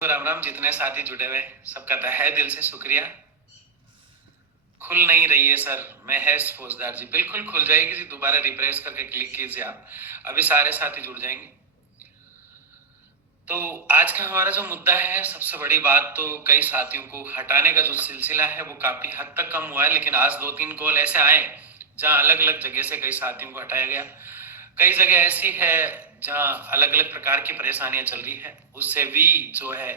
राम राम। जितने साथी जुड़े हुए सबका तहे दिल से शुक्रिया। खुल नहीं रही है सर महेश फौजदार जी, बिल्कुल खुल जाएगी जी। दोबारा रिफ्रेश करके क्लिक कीजिए आप, अभी सारे साथी जुड़ जाएंगे। तो आज का हमारा जो मुद्दा है, सबसे बड़ी बात तो कई साथियों को हटाने का जो सिलसिला है वो काफी हद तक कम हुआ है, लेकिन आज 2-3 कॉल ऐसे आए जहां अलग अलग जगह से कई साथियों को हटाया गया। कई जगह ऐसी है जहां अलग अलग प्रकार की परेशानियां चल रही है, उससे भी जो है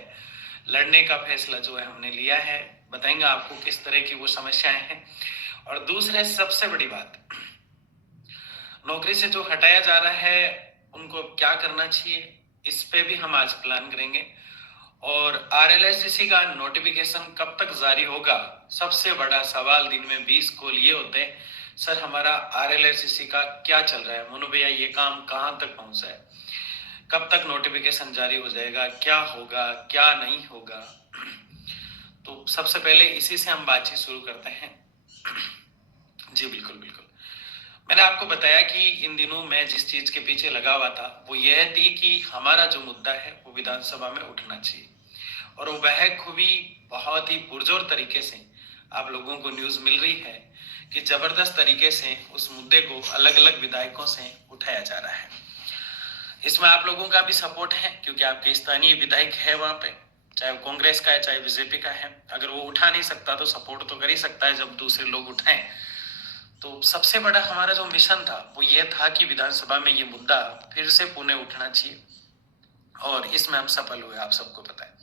लड़ने का फैसला जो है हमने लिया है। बताएंगे आपको किस तरह की वो समस्याएं हैं। और दूसरे सबसे बड़ी बात, नौकरी से जो हटाया जा रहा है उनको क्या करना चाहिए, इस पे भी हम आज प्लान करेंगे। और आरएलएससीसी का नोटिफिकेशन कब तक जारी होगा, सबसे बड़ा सवाल दिन में 20 कॉल ये होते हैं, सर हमारा आरएलएससीसी का क्या चल रहा है, मनु भैया ये काम कहाँ तक पहुंचा है, कब तक नोटिफिकेशन जारी हो जाएगा, क्या होगा क्या नहीं होगा। तो सबसे पहले इसी से हम बातचीत शुरू करते हैं। जी बिल्कुल बिल्कुल। मैंने आपको बताया कि इन दिनों मैं जिस चीज के पीछे लगा हुआ था वो यह थी कि हमारा जो मुद्दा है वो विधानसभा में उठना चाहिए। और वह खूबी बहुत ही पुरजोर तरीके से आप लोगों को न्यूज मिल रही है कि जबरदस्त तरीके से उस मुद्दे को अलग अलग विधायकों से उठाया जा रहा है। इसमें आप लोगों का भी सपोर्ट है क्योंकि आपके स्थानीय विधायक है वहां पे, चाहे वो कांग्रेस का है चाहे बीजेपी का है। अगर वो उठा नहीं सकता तो सपोर्ट तो कर ही सकता है जब दूसरे लोग उठाएं। तो सबसे बड़ा हमारा जो मिशन था वो ये था कि विधानसभा में ये मुद्दा फिर से पुणे उठना चाहिए, और इसमें हम सफल हुए। आप सबको पता है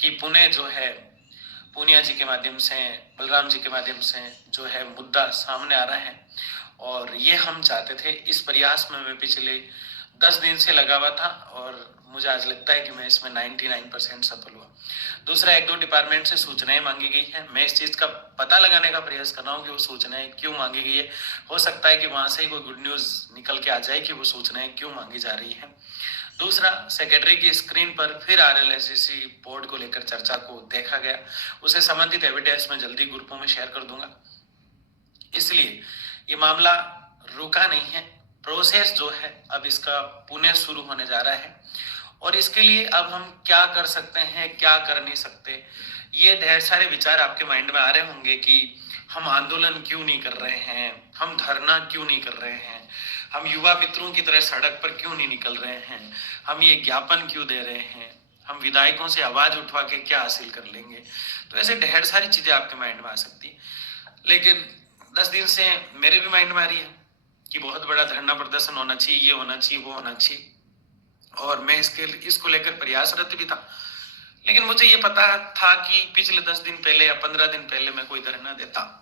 कि पुणे जो है, पूनिया जी के माध्यम से, बलराम जी के माध्यम से जो है मुद्दा सामने आ रहा है। और ये हम चाहते थे, इस प्रयास में मैं पिछले 10 दिन से लगा हुआ था और मुझे आज लगता है कि मैं इसमें 99% सफल हुआ। दूसरा, 1-2 डिपार्टमेंट से सूचनाएं मांगी गई है, मैं इस चीज का पता लगाने का प्रयास कर रहा हूँ कि वो सूचनाएं क्यों मांगी गई है। हो सकता है कि वहां से ही कोई गुड न्यूज निकल के आ जाए कि वो सूचनाएं क्यों मांगी जा रही है। दूसरा, सेक्रेटरी की स्क्रीन पर फिर आरएलएससीसी बोर्ड को लेकर चर्चा को देखा गया, उसे संबंधित एविडेंस में जल्दी ग्रुपों में शेयर कर दूंगा। इसलिए ये मामला रुका नहीं है, प्रोसेस जो है अब इसका पुनः शुरू होने जा रहा है। और इसके लिए अब हम क्या कर सकते हैं क्या कर नहीं सकते, ये ढेर सारे विचार आपके माइंड में आ रहे होंगे कि हम आंदोलन क्यों नहीं कर रहे हैं, हम धरना क्यों नहीं कर रहे हैं, हम युवा मित्रों की तरह सड़क पर क्यों नहीं निकल रहे हैं, हम ये ज्ञापन क्यों दे रहे हैं, हम विधायकों से आवाज उठवा के क्या हासिल कर लेंगे। तो ऐसे ढेर सारी चीजें आपके माइंड में आ सकती है। लेकिन 10 दिन से मेरे भी माइंड में आ रही है कि बहुत बड़ा धरना प्रदर्शन होना चाहिए, ये होना चाहिए वो होना चाहिए, और मैं इसको लेकर प्रयासरत भी था। लेकिन मुझे ये पता था कि पिछले 10 दिन पहले या 15 दिन पहले मैं कोई धरना देता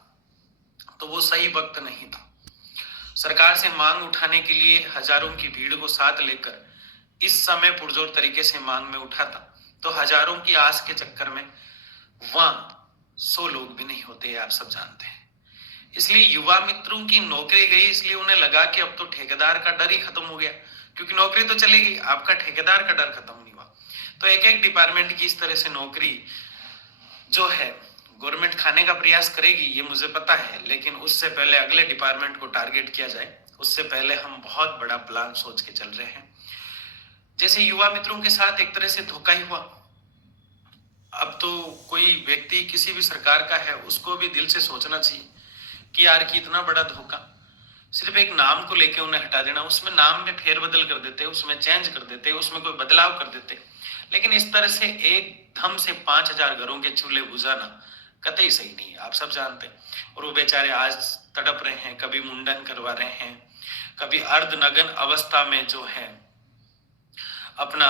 तो वो सही वक्त नहीं था। सरकार से मांग उठाने के लिए हजारों की भीड़ को साथ लेकर इस समय पुरजोर तरीके से मांग में उठाता तो हजारों की आस के चक्कर में वहां 100 लोग भी नहीं होते, आप सब जानते हैं। इसलिए युवा मित्रों की नौकरी गई, इसलिए उन्हें लगा कि अब तो ठेकेदार का डर ही खत्म हो गया, क्योंकि नौकरी तो चलेगी, आपका ठेकेदार का डर खत्म नहीं हुआ। तो एक एक डिपार्टमेंट की इस तरह से नौकरी जो है गवर्नमेंट खाने का प्रयास करेगी, ये मुझे पता है। लेकिन उससे पहले अगले डिपार्टमेंट को टारगेट किया जाए, उससे पहले हम बहुत बड़ा प्लान सोच के चल रहे हैं। जैसे युवा मित्रों के साथ एक तरह से धोखा ही हुआ। अब तो कोई व्यक्ति किसी भी सरकार का है उसको भी दिल से सोचना चाहिए कि यार कि इतना बड़ा धोखा, सिर्फ एक नाम को लेके उन्हें हटा देना, उसमें नाम में फेरबदल कर देते, उसमें चेंज कर देते, उसमें कोई बदलाव कर देते। लेकिन इस तरह से एक धम से 5,000 घरों के चूल्हे बुझाना कतई सही नहीं है, आप सब जानते हैं। और वो बेचारे आज तड़प रहे हैं, कभी मुंडन करवा रहे हैं, कभी अर्धनग्न अवस्था में जो है अपना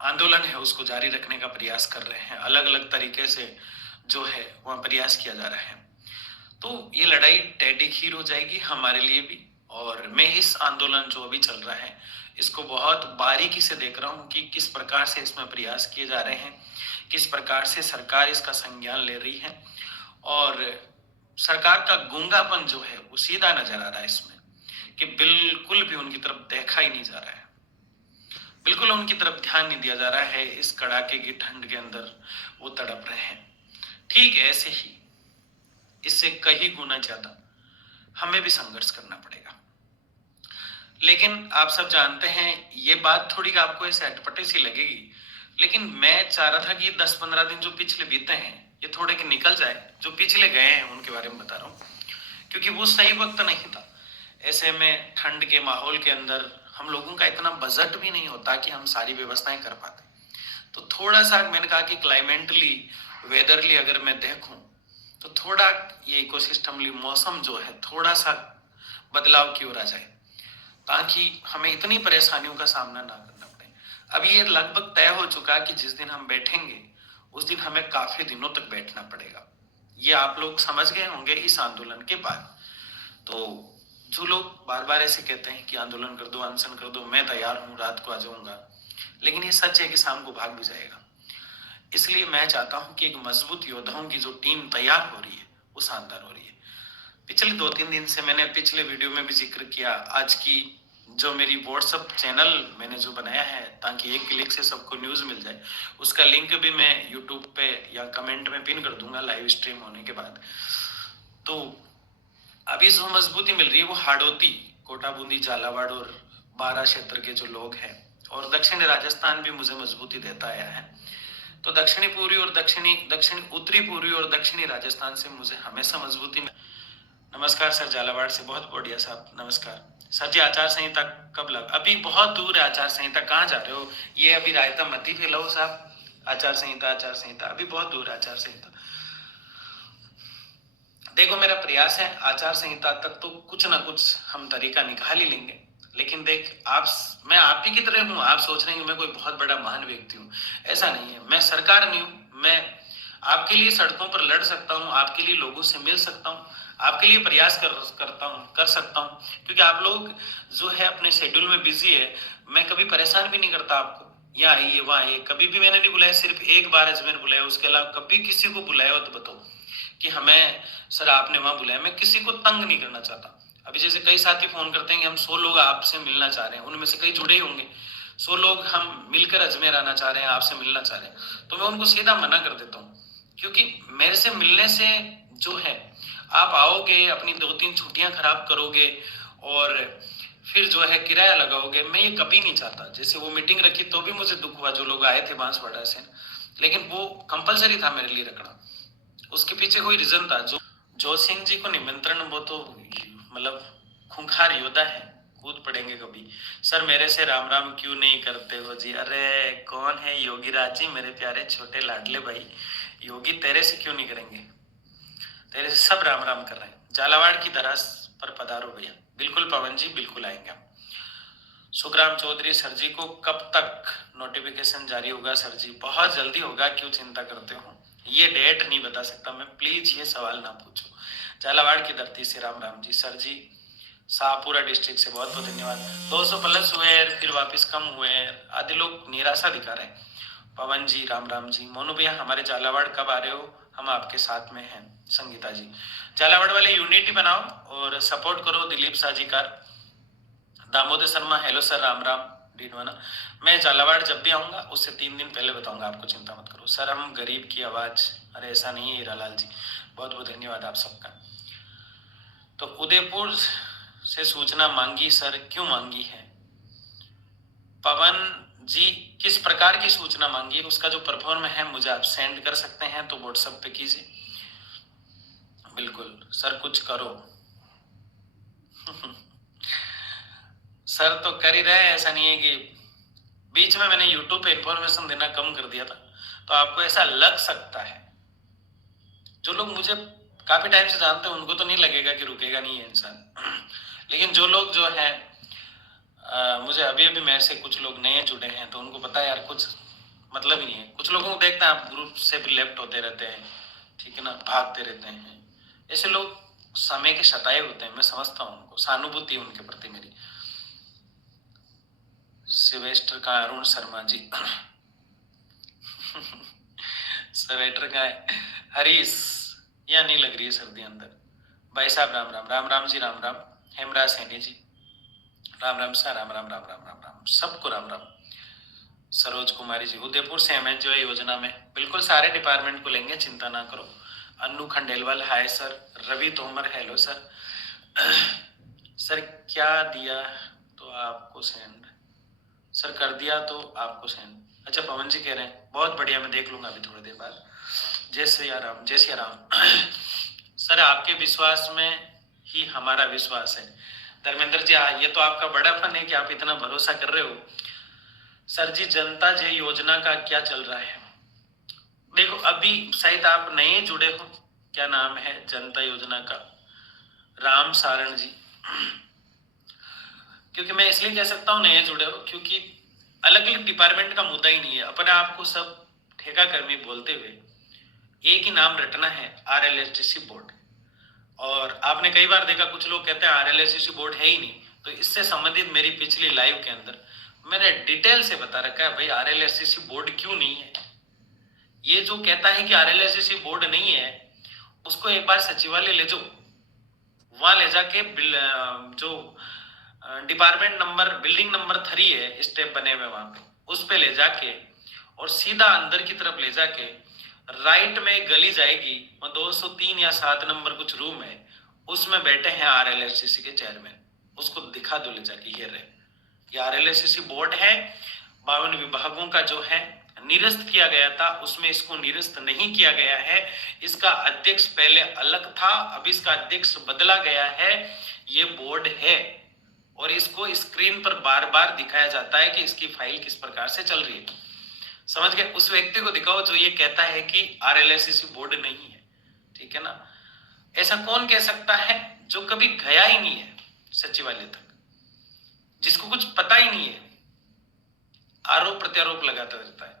आंदोलन है उसको जारी रखने का प्रयास कर रहे हैं। अलग अलग तरीके से जो है वहां प्रयास किया जा रहा है। तो ये लड़ाई टेढ़ी खीर हो जाएगी हमारे लिए भी। और मैं इस आंदोलन जो अभी चल रहा है इसको बहुत बारीकी से देख रहा हूँ कि किस प्रकार से इसमें प्रयास किए जा रहे हैं, किस प्रकार से सरकार इसका संज्ञान ले रही है। और सरकार का गूंगापन जो है वो सीधा नजर आ रहा है इसमें, कि बिल्कुल भी उनकी तरफ देखा ही नहीं जा रहा है, बिल्कुल उनकी तरफ ध्यान नहीं दिया जा रहा है। इस कड़ाके की ठंड के अंदर वो तड़प रहे हैं। ठीक ऐसे ही इससे कहीं गुना ज्यादा हमें भी संघर्ष करना पड़ेगा। लेकिन आप सब जानते हैं, ये बात थोड़ी आपको ऐसे अटपटे सी लगेगी, लेकिन मैं चाह रहा था कि 10-15 दिन जो पिछले बीते हैं ये थोड़े के निकल जाए, जो पिछले गए हैं उनके बारे में बता रहा हूँ, क्योंकि वो सही वक्त नहीं था। ऐसे में ठंड के माहौल के अंदर हम लोगों का इतना बजट भी नहीं होता कि हम सारी व्यवस्थाएं कर पाते। तो थोड़ा सा मैंने कहा कि क्लाइमेटली, वेदरली अगर मैं देखूं तो थोड़ा ये इकोसिस्टमली मौसम जो है थोड़ा सा बदलाव की ओर आ जाए, ताकि हमें इतनी परेशानियों का सामना ना करना पड़े। अब ये लगभग तय हो चुका कि जिस दिन हम बैठेंगे उस दिन हमें काफी दिनों तक बैठना पड़ेगा। ये आप लोग समझ गए होंगे इस आंदोलन के बाद। तो जो लोग बार बार ऐसे कहते हैं कि आंदोलन कर दो, अनशन कर दो, मैं तैयार हूं, रात को आ जाऊंगा, लेकिन ये सच है कि शाम को भाग भी जाएगा। इसलिए मैं चाहता हूं कि एक मजबूत योद्धाओं की जो टीम तैयार हो रही है वो शानदार हो रही है। पिछले 2-3 दिन से मैंने पिछले वीडियो में भी जिक्र किया, आज की जो मेरी व्हाट्सएप चैनल मैंने जो बनाया है ताकि एक क्लिक से सबको न्यूज मिल जाए, उसका लिंक भी मैं यूट्यूब पे या कमेंट में पिन कर दूंगा लाइव स्ट्रीम होने के बाद। तो अभी जो मजबूती मिल रही है वो हाड़ौती, कोटा, बूंदी, झालावाड़ और बारां क्षेत्र के जो लोग हैं, और दक्षिणी राजस्थान भी मुझे मजबूती देता आया है। तो दक्षिणी पूर्वी और दक्षिणी उत्तरी पूर्वी और दक्षिणी राजस्थान से मुझे हमेशा मजबूती। नमस्कार सर, झालावाड़ से बहुत बढ़िया साहब, नमस्कार सर जी। आचार संहिता कब लग? अभी बहुत दूर है आचार संहिता, कहाँ जा रहे हो? ये अभी रायता मत ही फैलाओ साहब। आचार संहिता, आचार संहिता अभी बहुत दूर है आचार संहिता। देखो मेरा प्रयास है आचार संहिता तक तो कुछ ना कुछ हम तरीका निकाल ही लेंगे। लेकिन देख आप, मैं आप ही की तरह हूँ। आप सोच रहे हैं कि मैं कोई बहुत बड़ा महान व्यक्ति हूँ, ऐसा नहीं है। मैं सरकार नहीं हूँ, मैं आपके लिए सड़कों पर लड़ सकता हूँ, आपके लिए लोगों से मिल सकता हूँ, आपके लिए प्रयास कर सकता हूँ, क्योंकि आप लोग जो है अपने शेड्यूल में बिजी है। मैं कभी परेशान भी नहीं करता आपको, यहाँ आइए वहाँ आइए, कभी भी मैंने नहीं बुलाया। सिर्फ एक बार अजमेर बुलाया, उसके अलावा कभी किसी को बुलाया हो तो बताओ कि हमें सर आपने वहां बुलाया। मैं किसी को तंग नहीं करना चाहता। अभी जैसे कई साथी फोन करते हैं कि हम 100 लोग आपसे मिलना चाह रहे हैं, उनमें से कई जुड़े ही होंगे। 100 लोग हम मिलकर अजमेर आना चाह रहे हैं, आपसे मिलना चाह रहे हैं, तो मैं उनको सीधा मना कर देता हूँ। क्योंकि मेरे से मिलने से जो है, आप आओगे, अपनी 2-3 छुट्टियां खराब करोगे और फिर जो है किराया लगाओगे, मैं ये कभी नहीं चाहता। जैसे वो मीटिंग रखी तो भी मुझे दुख हुआ, जो लोग आए थे बांसवाड़ा से, लेकिन वो कंपलसरी था मेरे लिए रखना। उसके पीछे कोई रीजन था। जो सिंह जी को निमंत्रण, वो तो मतलब खूंखार योद्धा है, कूद पड़ेंगे कभी। सर मेरे से राम राम क्यों नहीं करते हो जी? अरे कौन है योगी राज जी, मेरे प्यारे छोटे लाडले भाई, योगी तेरे से क्यों नहीं करेंगे? तेरे से सब राम राम कर रहे हैं। झालावाड़ की धरास पर पधारो भैया। बिल्कुल पवन जी, बिल्कुल आएंगे हम। सुखराम चौधरी, सर जी को कब तक नोटिफिकेशन जारी होगा? सर जी बहुत जल्दी होगा, क्यों चिंता करते हो? ये डेट नहीं बता सकता मैं, प्लीज ये सवाल ना पूछो। झालावाड़ की धरती से राम राम जी। सर जी शाहपुरा डिस्ट्रिक्ट से बहुत बहुत धन्यवाद। 200 प्लस हुए, फिर वापस कम हुए, आधे लोग निराशा दिखा रहे हैं। पवन जी राम राम जी। मोनू भैया हमारे झालावाड़ कब आ रहे हो? हम आपके साथ में हैं। संगीता जी, झालावाड़ वाले यूनिटी बनाओ और सपोर्ट करो दिलीप साजी का। Damodar Sharma, hello sir, Ram Ram. डीनवाना, मैं झालावाड़ जब भी आऊंगा उससे 3 दिन पहले बताऊंगा आपको, चिंता मत करो सर। हम गरीब की आवाज, अरे ऐसा नहीं है हीरालाल जी, बहुत बहुत धन्यवाद आप सबका। तो उदयपुर से सूचना मांगी सर, क्यों मांगी है? पवन जी किस प्रकार की सूचना मांगी है, उसका जो परफॉर्म है मुझे आप सेंड कर सकते हैं तो व्हाट्सएप पे कीजिए। बिल्कुल सर, कुछ करो। सर तो कर ही रहे हैं, ऐसा नहीं है कि बीच में मैंने यूट्यूब पे इंफॉर्मेशन देना कम कर दिया था, तो आपको ऐसा लग सकता है। जो लोग मुझे काफी टाइम से जानते हैं उनको तो नहीं लगेगा कि रुकेगा नहीं है इंसान। लेकिन जो लोग जो है मुझे अभी अभी मेरे से कुछ लोग नए जुड़े हैं, तो उनको पता है यार कुछ मतलब ही नहीं है। कुछ लोगों को देखते हैं आप ग्रुप से भी लेफ्ट होते रहते हैं, ठीक है ना, भागते रहते हैं। ऐसे लोग समय के सताए होते हैं, मैं समझता हूँ उनको, सहानुभूति उनके प्रति मेरी। सिवेस्टर का अरुण शर्मा जी। स्वेटर का है हरीश, या नहीं लग रही है सर्दी अंदर? भाई साहब राम राम, राम राम जी, राम राम। हेमराज सैनी जी राम राम सर, राम राम राम राम राम राम, सबको राम राम। सरोज कुमारी जी उदयपुर से एमएनजीओ योजना में, बिल्कुल सारे डिपार्टमेंट को लेंगे, चिंता ना करो। Annu Khandelwal hi sir. Ravi Tomar hello sir. Sir क्या दिया तो आपको सेंड? सर कर दिया तो आपको सेंड। अच्छा, पवन जी कह रहे हैं बहुत बढ़िया, मैं देख लूंगा अभी थोड़ी देर बाद। जय श्री राम, जय श्री राम। सर आपके विश्वास में ही हमारा विश्वास है। धर्मेंद्र जी, ये तो आपका बड़ापन है कि आप इतना भरोसा कर रहे हो। सर जी, जनता जय योजना का क्या चल रहा है? देखो, अभी शायद आप नए जुड़े हो। क्या नाम है जनता योजना का? राम सारण जी। क्योंकि मैं इसलिए कह सकता हूँ नए जुड़े हो, क्योंकि अलग अलग डिपार्टमेंट का मुद्दा ही नहीं है। अपने आप को सब ठेका कर्मी बोलते हुए एक ही नाम रटना है, RLSTC बोर्ड। और आपने कई बार देखा कुछ लोग कहते हैं RLSTC बोर्ड है ही नहीं। तो इससे संबंधित मेरी पिछली लाइव के अंदर मैंने डिटेल से बता रखा है भाई RLSTC बोर्ड क्यों नहीं है। ये जो कहता है कि RLSTC बोर्ड नहीं है, उसको एक बार सचिवालय ले जाओ, वहां ले जाके जो डिपार्टमेंट नंबर बिल्डिंग नंबर 3 है, स्टेप बने हुए वहां पे, उस पे ले जाके और सीधा अंदर की तरफ ले जाके राइट में गली जाएगी, वो 203 या 7 नंबर कुछ रूम है, उसमें बैठे हैं RLSTC के चेयरमैन। उसको दिखा दो ले जाके, ये रहे, ये RLSTC बोर्ड है। 52 विभागों का जो है निरस्त किया गया था, उसमें इसको निरस्त नहीं किया गया है। इसका अध्यक्ष पहले अलग था, अब इसका अध्यक्ष बदला गया है। ये बोर्ड है और इसको स्क्रीन पर बार बार दिखाया जाता है कि इसकी फाइल किस प्रकार से चल रही है। समझ गए? उस व्यक्ति को दिखाओ जो ये कहता है कि RLSTC बोर्ड नहीं है। ठीक है ना? ऐसा कौन कह सकता है जो कभी गया ही नहीं है सचिवालय तक, जिसको कुछ पता ही नहीं है, आरोप प्रत्यारोप लगाता रहता है।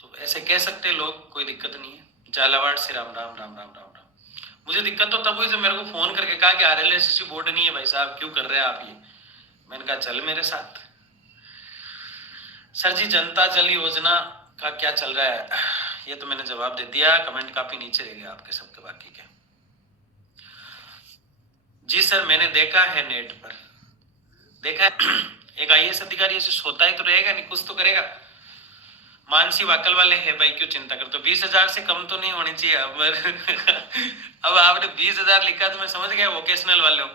तो ऐसे कह सकते लोग, कोई दिक्कत नहीं है। झालावाड़ से राम राम राम राम राम राम। मुझे दिक्कत तो तब हुई जब मेरे को फोन करके कहा कि RLSTC बोर्ड नहीं है भाई साहब, क्यों कर रहे हैं आप ये? मैंने कहा चल मेरे साथ। सर जी, जनता जल योजना का क्या चल रहा है? ये तो मैंने जवाब दे दिया, कमेंट काफी नीचे रह गया आपके सबके बाकी के। जी सर, मैंने देखा है नेट पर, देखा है। एक IAS अधिकारी ऐसे सोता ही तो रहेगा नहीं, कुछ तो करेगा। मानसी वाकल वाले है भाई, क्यों चिंता करते हो? 20,000 से कम तो नहीं होनी चाहिए अब। अब आपने 20,000 लिखा तो मैं समझ गया वोकेशनल वाले हो।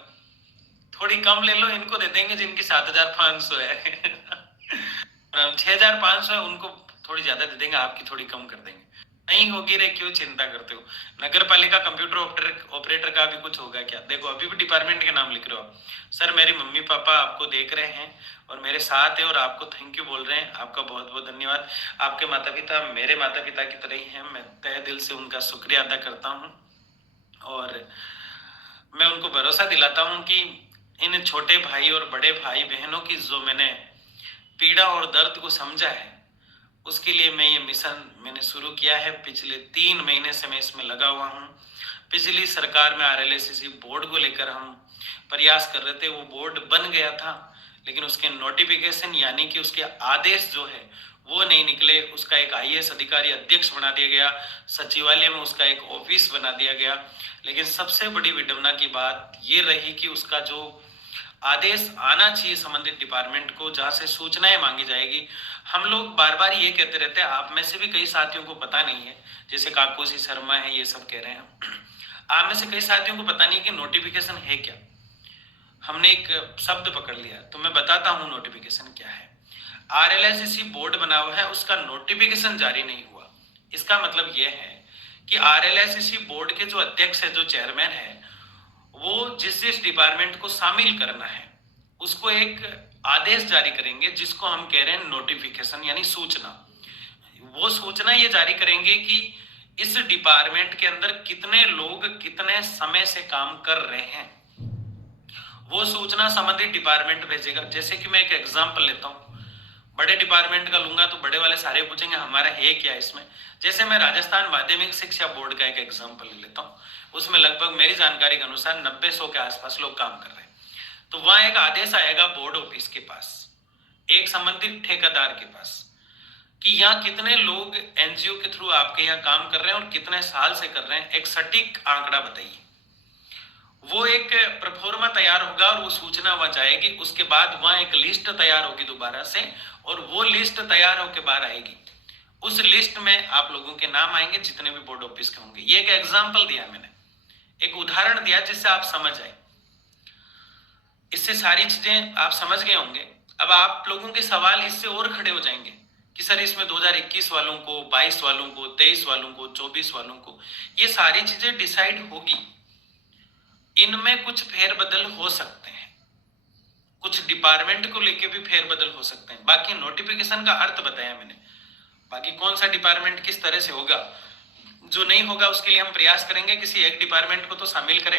थोड़ी कम ले लो, इनको दे देंगे जिनकी 7,500 है। और हम 6,500 है, उनको थोड़ी ज्यादा दे देंगे, आपकी थोड़ी कम कर देंगे। नहीं होगी रे, क्यों चिंता करते हो? नगर पालिका कंप्यूटर ऑपरेटर का भी कुछ होगा क्या? देखो, अभी भी डिपार्टमेंट के नाम लिख रहे हो आप। सर, मेरे मम्मी पापा आपको देख रहे हैं और मेरे साथ है और आपको थैंक यू बोल रहे हैं। आपका बहुत बहुत धन्यवाद। आपके माता पिता मेरे माता पिता की तरह ही हैं, मैं तहे दिल से उनका शुक्रिया अदा करता हूँ। और मैं उनको भरोसा दिलाता हूँ कि इन छोटे भाई और बड़े भाई बहनों की जो मैंने पीड़ा और दर्द को समझा है, उसके लिए मैं ये मिशन मैंने शुरू किया है। पिछले 3 महीने से मैं इसमें लगा हुआ हूँ। पिछली सरकार में RLSTC बोर्ड को लेकर हम प्रयास कर रहे थे, वो बोर्ड बन गया था, लेकिन उसके नोटिफिकेशन यानी कि उसके आदेश जो है वो नहीं निकले। उसका एक IAS अधिकारी अध्यक्ष बना दिया गया, सचिवालय में उसका एक ऑफिस बना दिया गया। लेकिन सबसे बड़ी विडंबना की बात ये रही कि उसका जो आदेश आना चाहिए संबंधित डिपार्टमेंट को, जहां से सूचनाएं मांगी जाएगी, हम लोग बार बार ये कहते रहते हैं, आप में से भी कई साथियों को पता नहीं है, जैसे काकोसी शर्मा है, ये सब कह रहे हैं, आप में से कई साथियों को पता नहीं कि नोटिफिकेशन है क्या। हमने एक शब्द पकड़ लिया, तो मैं बताता हूं नोटिफिकेशन क्या है। RLSTC बोर्ड बना हुआ है, उसका नोटिफिकेशन जारी नहीं हुआ। इसका मतलब यह है कि RLSTC बोर्ड के जो अध्यक्ष है, जो चेयरमैन है, वो जिस जिस डिपार्टमेंट को शामिल करना है उसको एक आदेश जारी करेंगे, जिसको हम कह रहे हैं नोटिफिकेशन यानी सूचना। वो सूचना ये जारी करेंगे कि इस डिपार्टमेंट के अंदर कितने लोग कितने समय से काम कर रहे हैं। वो सूचना संबंधित डिपार्टमेंट भेजेगा। जैसे कि मैं एक एग्जांपल लेता हूँ, बड़े डिपार्टमेंट का लूंगा तो बड़े वाले सारे पूछेंगे हमारा है क्या इसमें। जैसे मैं राजस्थान माध्यमिक शिक्षा बोर्ड का एक एग्जांपल ले लेता हूँ, उसमें लगभग मेरी जानकारी के अनुसार 90-100 के आसपास लोग काम कर रहे हैं। तो वहां एक आदेश आएगा बोर्ड ऑफिस के पास, एक संबंधित ठेकेदार के पास, कि यहाँ कितने लोग NGO के थ्रू आपके यहाँ काम कर रहे हैं और कितने साल से कर रहे हैं, एक सटीक आंकड़ा बताइए। वो एक प्रोफार्मा तैयार होगा और वो सूचना वहां जाएगी। उसके बाद वहां एक लिस्ट तैयार होगी दोबारा से, और वो लिस्ट तैयार होकर बाहर आएगी। उस लिस्ट में आप लोगों के नाम आएंगे जितने भी बोर्ड ऑफिस के होंगे। ये एक एग्जांपल दिया मैंने, एक उदाहरण दिया जिससे आप समझ आए। इससे सारी चीजें आप समझ गए होंगे। अब आप लोगों के सवाल इससे और खड़े हो जाएंगे कि सर इसमें 2021 वालों को, 22 वालों को, 23 वालों को, 24 वालों को, ये सारी चीजें डिसाइड होगी। इनमें कुछ फेरबदल हो सकते हैं, कुछ डिपार्टमेंट को लेके भी फेरबदल हो सकते हैं। बाकी नोटिफिकेशन का अर्थ बताया मैंने, बाकी कौन सा डिपार्टमेंट किस तरह से होगा, जो नहीं होगा उसके लिए हम प्रयास करेंगे किसी एक डिपार्टमेंट को तो शामिल करें।